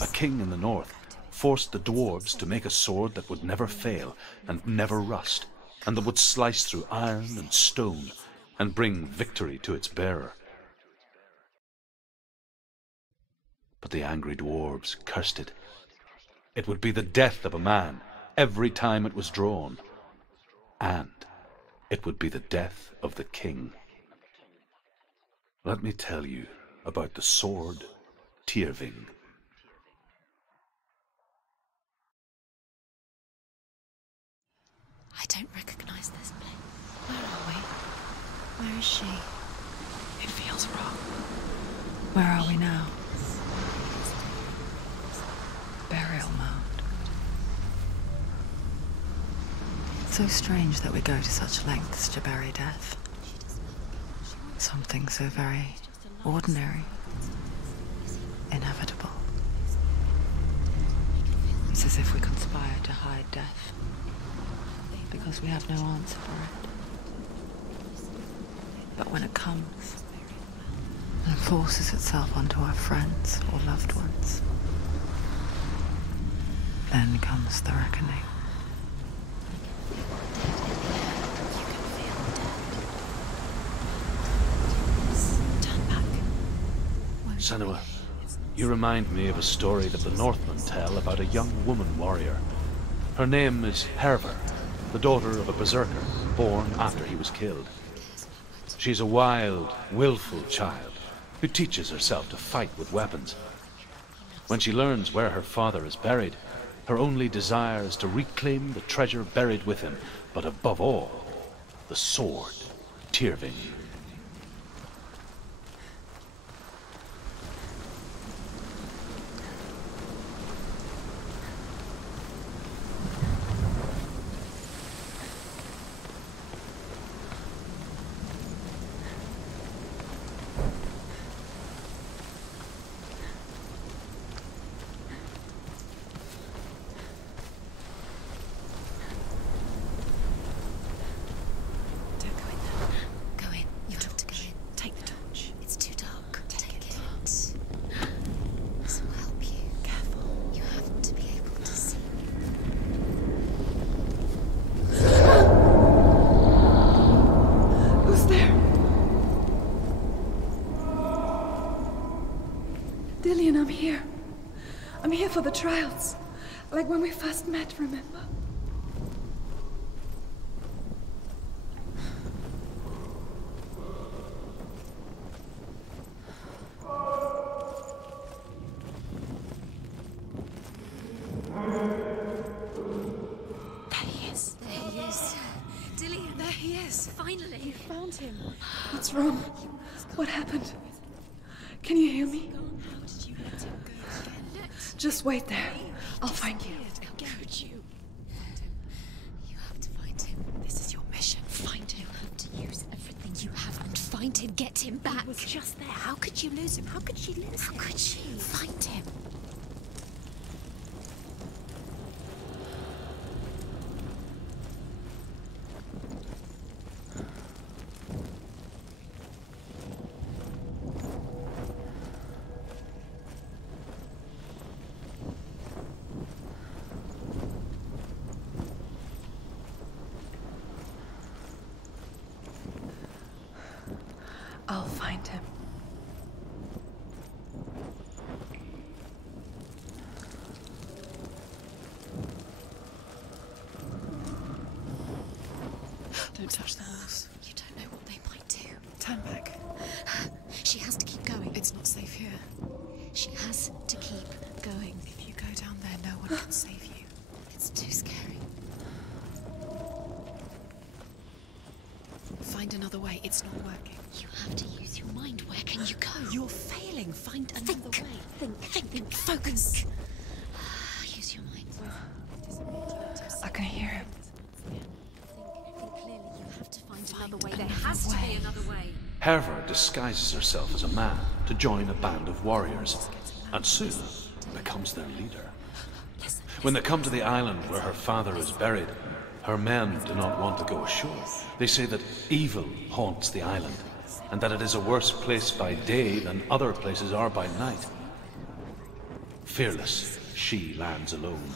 A king in the north forced the dwarves to make a sword that would never fail and never rust, and that would slice through iron and stone and bring victory to its bearer. But the angry dwarves cursed it. It would be the death of a man every time it was drawn, and it would be the death of the king. Let me tell you about the sword Tyrving. I don't recognize this place. Where are we? Where is she? It feels wrong. Where are we now? Burial mound. So strange that we go to such lengths to bury death. Something so very ordinary, inevitable. It's as if we conspire to hide death, because we have no answer for it. But when it comes, and forces itself onto our friends or loved ones, then comes the reckoning. Senua, you remind me of a story that the Northmen tell about a young woman warrior. Her name is Herver, the daughter of a berserker, born after he was killed. She's a wild, willful child who teaches herself to fight with weapons. When she learns where her father is buried, her only desire is to reclaim the treasure buried with him, but above all, the sword Tyrving. I'm here for the trials. Like when we first met, remember? There he is. There he is. Dillian, there he is. Finally. You found him. What's wrong? What happened? Can you hear me? How did you let him go again? Just wait there. I'll find you. How could you? You have to find him. This is your mission. Find him. You have to use everything you have and find him. Get him back. He was just there. How could you lose him? How could she lose him? How could she? Find him. I'll find him. Don't touch the walls. You don't know what they might do. Turn back. She has to keep going. It's not safe here. She has to keep going. If you go down there, no one can save you. It's too scary. Find another way. It's not working. You have to use your mind. Where can you go? You're failing. Find another way. Think. Focus. Use your mind. I can hear him. Think clearly. You have to find another way. There has to be another way. Herver disguises herself as a man to join a band of warriors, and soon becomes their leader. When they come to the island where her father is buried, her men do not want to go ashore. They say that evil haunts the island, and that it is a worse place by day than other places are by night. Fearless, she lands alone.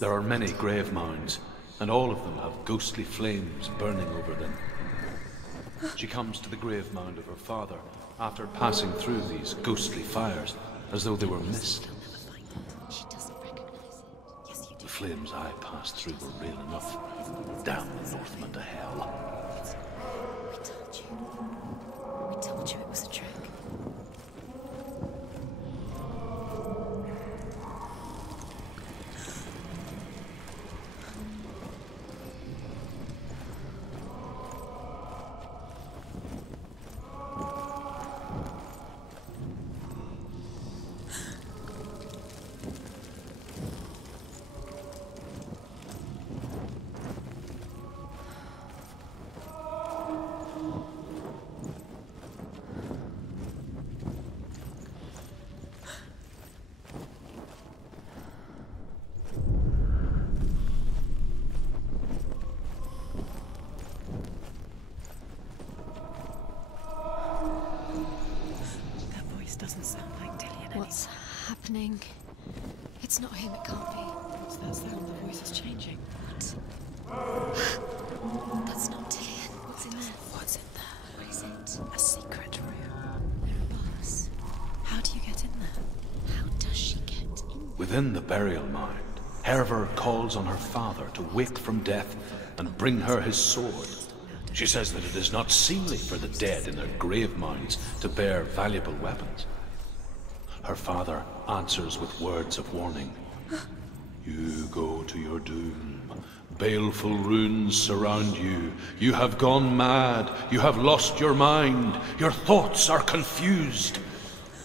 There are many grave mounds, and all of them have ghostly flames burning over them. She comes to the grave mound of her father after passing through these ghostly fires, as though they were mist. The flames I passed through were real enough. Damn the Northmen to hell. We told you. We told you it was a trick. Doesn't sound like Dillian anymore. What's happening? It's not him, it can't be. What's that sound? The voice is changing. What? That's not Dillian. What's in there? What's in there? What is it? A secret room. There are bars. How do you get in there? How does she get in? Within the burial mound, Herver calls on her father to wake from death and bring her his sword. She says that it is not seemly for the dead in their grave mounds to bear valuable weapons. Her father answers with words of warning. You go to your doom. Baleful runes surround you. You have gone mad. You have lost your mind. Your thoughts are confused.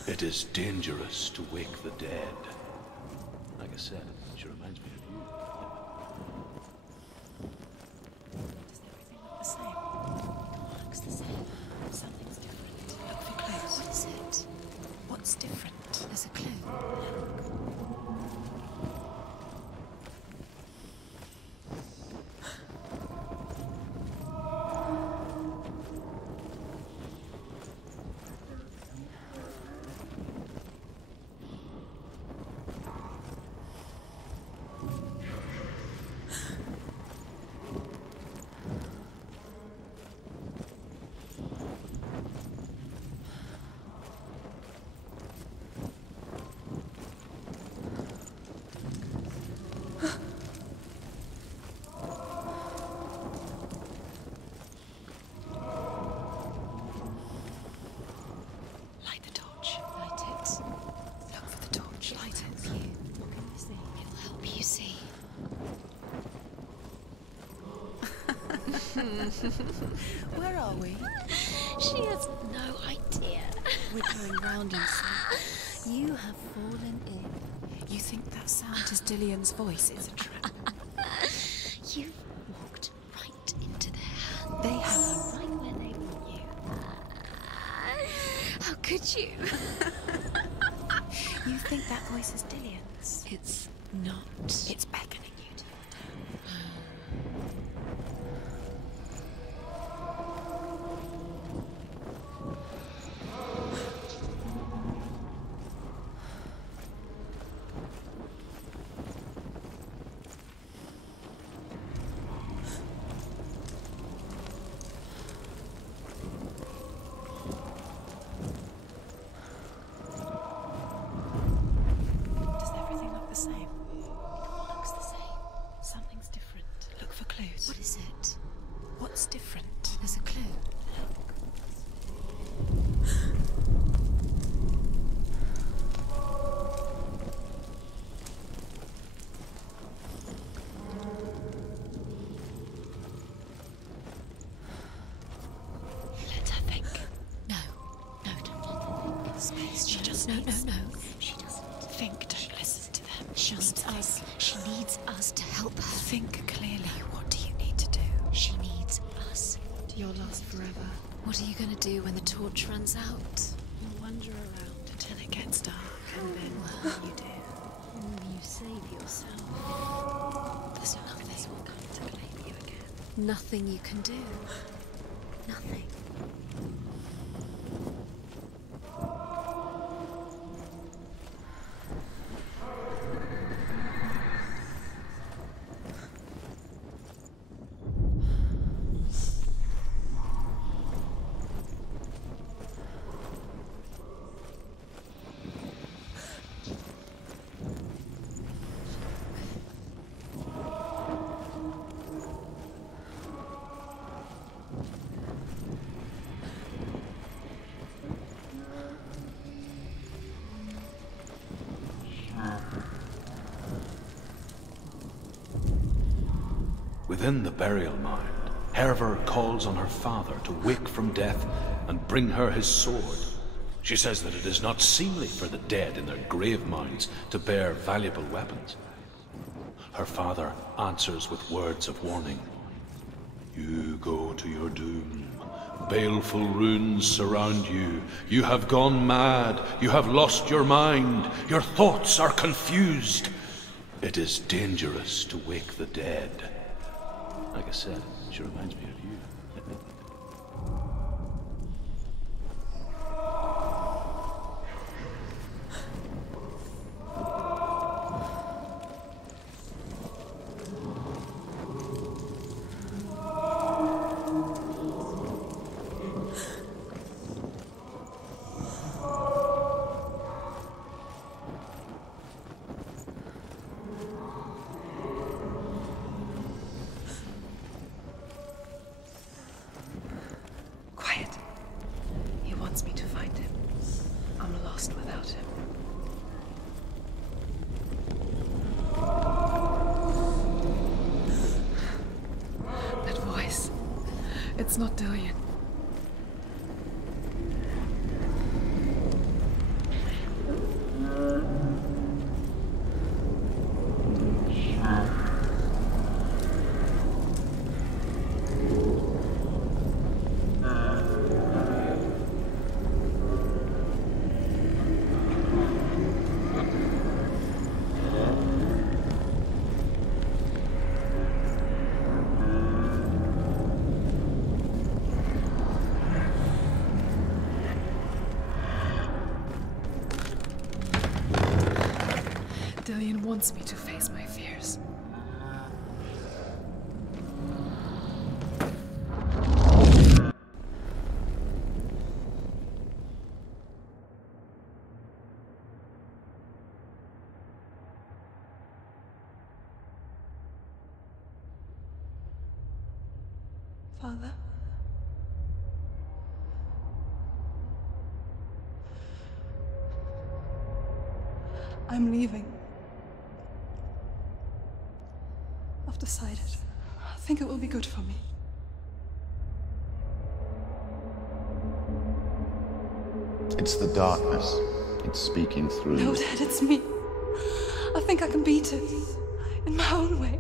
It is dangerous to wake the dead. Like I said, she reminds me of you. The same. Looks the same. Something's different. Look for clues. What is it? What's different? There's a clue. Light the torch. Light it. Look for the torch. Light it. What can you see? It'll help you see. Where are we? She has no idea. We're going round in circles. You have fallen in. You think that sound is Dillian's voice? It's a trap. You walked right into their hands. They have. Right where they want you. How could you? You think that voice is Dillian's? It's not. It's beckoning you to. Does everything look the same? Looks the same. Something's different. Look for clues. What is it? What's different? There's a clue. Let her think. No. No, don't let her think. Space. She just No, needs. no, no. She doesn't. Think. Don't listen to them. She Just needs think. us. She needs us to help her. Think clearly. What do you need to do? She needs us. You'll last forever. What are you going to do when the torch runs out? You'll wander around until it gets dark, and then what will you do? You save yourself. There's nothing will come to claim you again. Nothing you can do. Nothing. Within the burial mound, Herver calls on her father to wake from death and bring her his sword. She says that it is not seemly for the dead in their grave mounds to bear valuable weapons. Her father answers with words of warning. You go to your doom. Baleful runes surround you. You have gone mad. You have lost your mind. Your thoughts are confused. It is dangerous to wake the dead. Like I said, she reminds me of you. It's not Dillion. Dillion wants me to face my fears. Father? I'm leaving. I've decided. I think it will be good for me. It's the darkness. It's speaking through No, you. Dad, it's me. I think I can beat it. In my own way.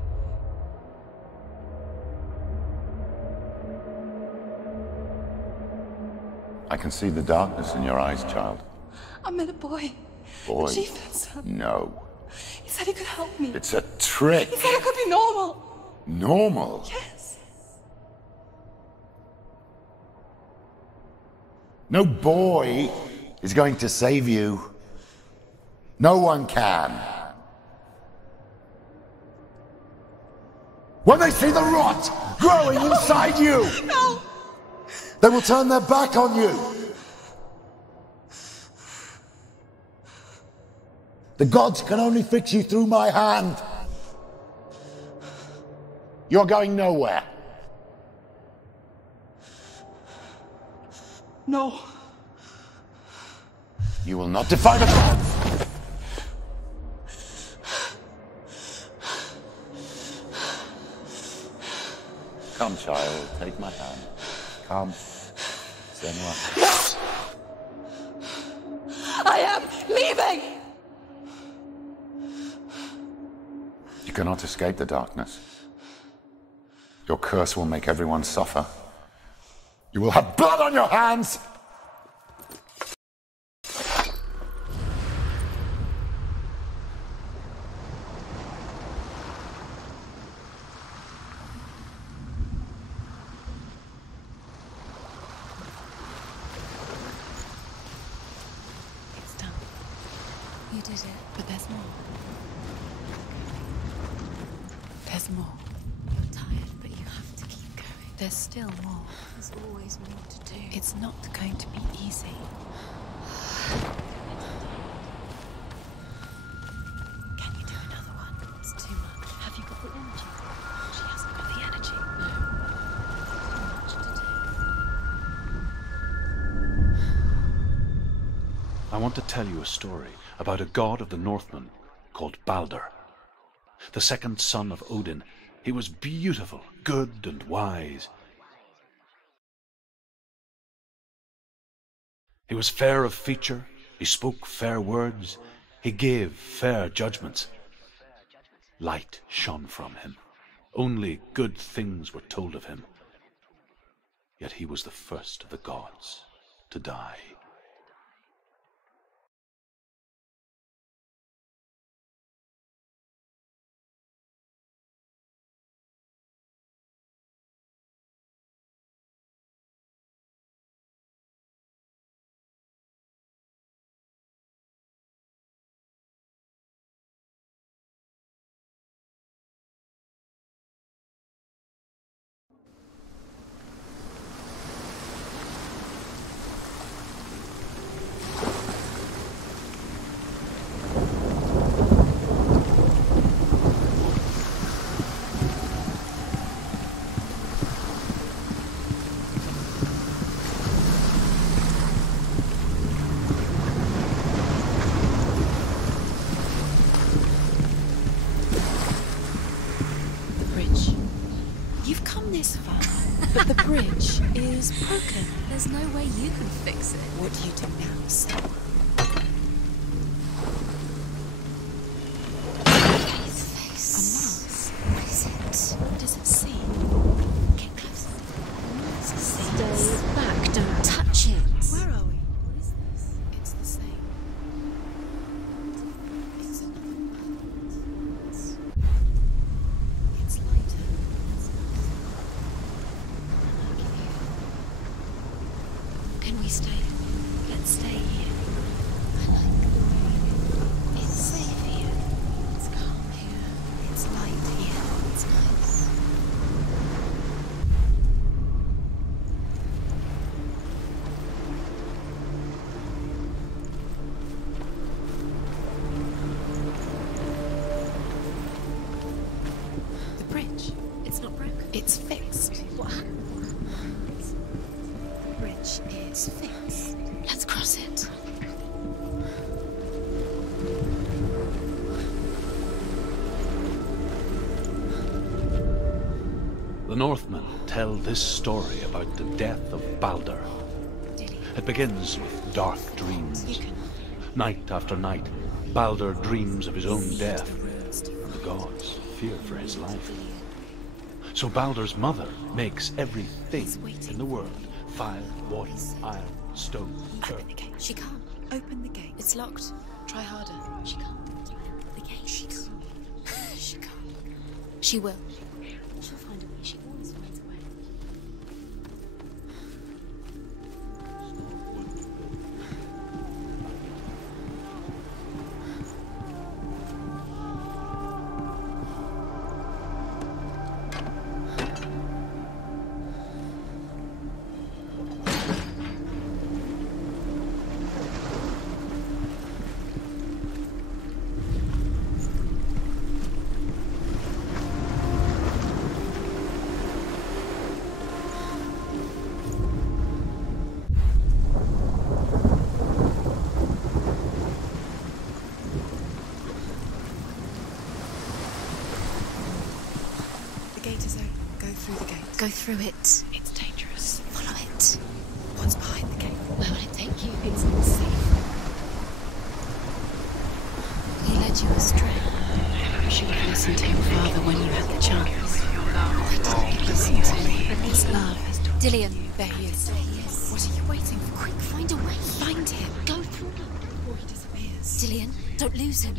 I can see the darkness in your eyes, child. I met a boy. Boy. The chieftain's son. No. He said he could help me. It's a trick. He said I could be normal. Normal? Yes. No boy is going to save you. No one can. When they see the rot growing inside you, No! they will turn their back on you. The gods can only fix you through my hand. You're going nowhere. No. You will not defy the gods. Come, child, take my hand. Come. Senua. I am leaving! You cannot escape the darkness. Your curse will make everyone suffer. You will have blood on your hands! It's done. You did it. But there's more. There's more. You're tired, but you have to keep going. There's still more. There's always more to do. It's not going to be easy. Can you do another one? It's too much. Have you got the energy? She hasn't got the energy. No. Too much to do. I want to tell you a story about a god of the Northmen called Balder. The second son of Odin, he was beautiful, good, and wise. He was fair of feature, he spoke fair words, he gave fair judgments. Light shone from him. Only good things were told of him. Yet he was the first of the gods to die. But the bridge is broken. There's no way you can fix it. What do you do now, Senua? His face. A mask. What is it? What does it see? Get closer. Stay back. Don't touch it. Where are we? What is this? It's the same. It's another world. It's lighter. Can we stay? Let's stay here. I like the way it's safe here. It's calm here. It's light here. It's nice. The bridge. It's not broken. It's fixed. What happened? Is fixed. Let's cross it. The Northmen tell this story about the death of Balder. It begins with dark dreams. Night after night, Balder dreams of his own death, and the gods fear for his life. So Balder's mother makes everything in the world: fire, water, iron, stone, earth. Open the gate. She can't. Open the gate. It's locked. Try harder. She can't. The gate. She can't. She can't. She will. She'll find a way. She always finds a way. Go through it. It's dangerous. Follow it. What's behind the gate? Where will it take you? It's unsafe. He led you astray. You should have listened to your father when you had the chance. Why didn't you listen to me? His love. Dillion. There he is. What are you waiting for? Quick, find a way. Find him. Go through him before he disappears. Dillion, don't lose him.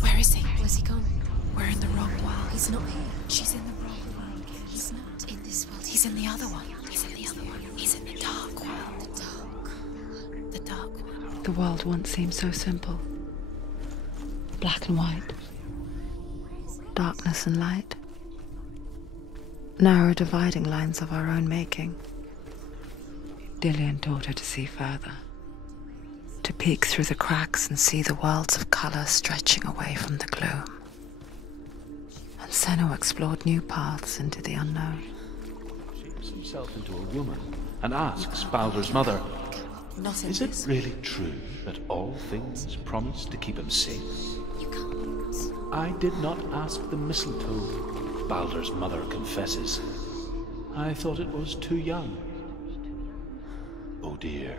Where is he? Where's he gone? We're in the wrong world. He's not here. She's in the wrong world. He's not in this world. He's in the other one. He's in the other one. He's in the dark world. The dark world. The world once seemed so simple. Black and white. Darkness and light. Narrow dividing lines of our own making. Dillion taught her to see further. To peek through the cracks and see the worlds of color stretching away from the gloom. And Senua explored new paths into the unknown. Shapes himself into a woman and asks Balder's mother, "Is it really true that all things promise to keep him safe?" You can't. I did not ask the mistletoe, Baldur's mother confesses. I thought it was too young. Oh dear.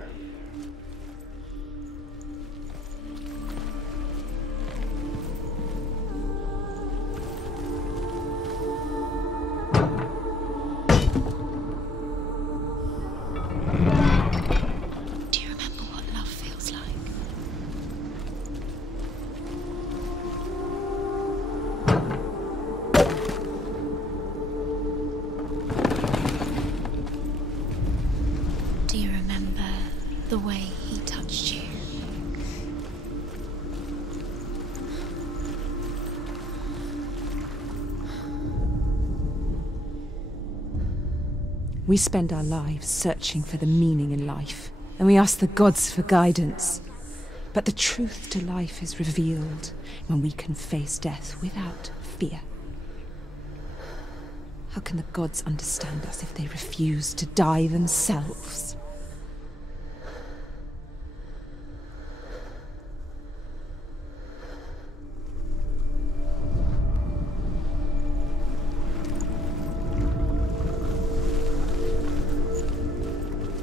Do you remember what love feels like? Do you remember the way he touched you? We spend our lives searching for the meaning in life, and we ask the gods for guidance. But the truth to life is revealed when we can face death without fear. How can the gods understand us if they refuse to die themselves?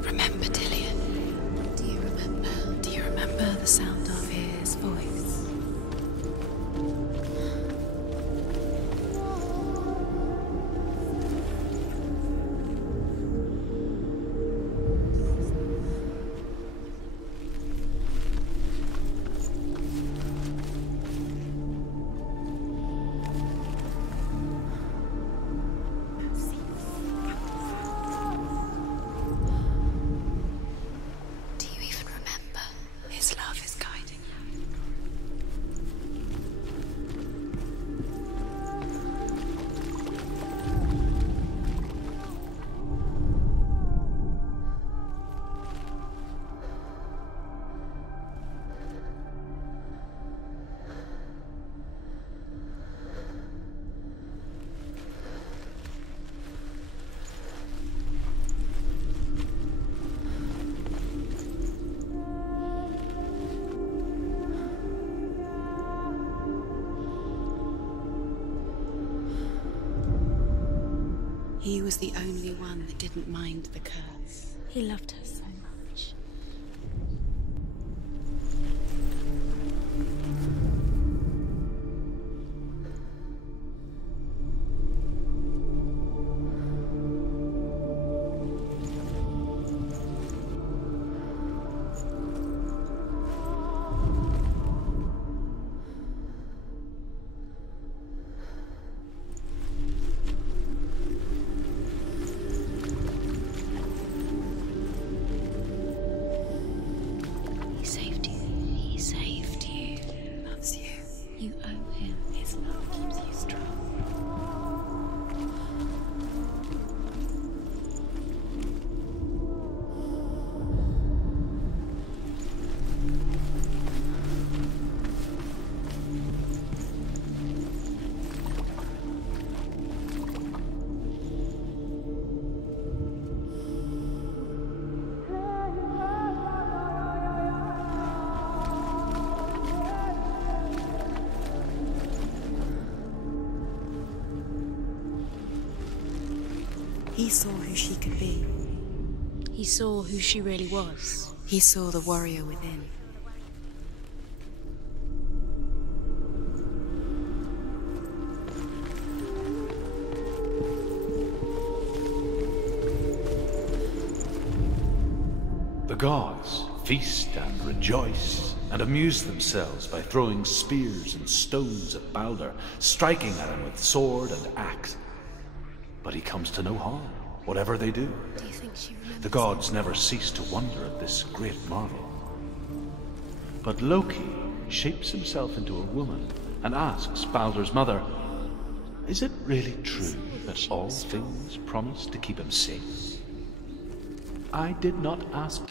Remember, Dillion? Do you remember? Do you remember the sound of his voice? Do you even remember? His love is guiding you. He was the only one that didn't mind the curse. He loved her so much. He saved you. He saved you. He loves you. You owe him. His love keeps you strong. He saw who she could be. He saw who she really was. He saw the warrior within. The gods feast and rejoice and amuse themselves by throwing spears and stones at Baldur, striking at him with sword and axe. But he comes to no harm, whatever they do. Do you think she remembers? The gods never cease to wonder at this great marvel. But Loki shapes himself into a woman and asks Baldur's mother, is it really true that all things promise to keep him safe? I did not ask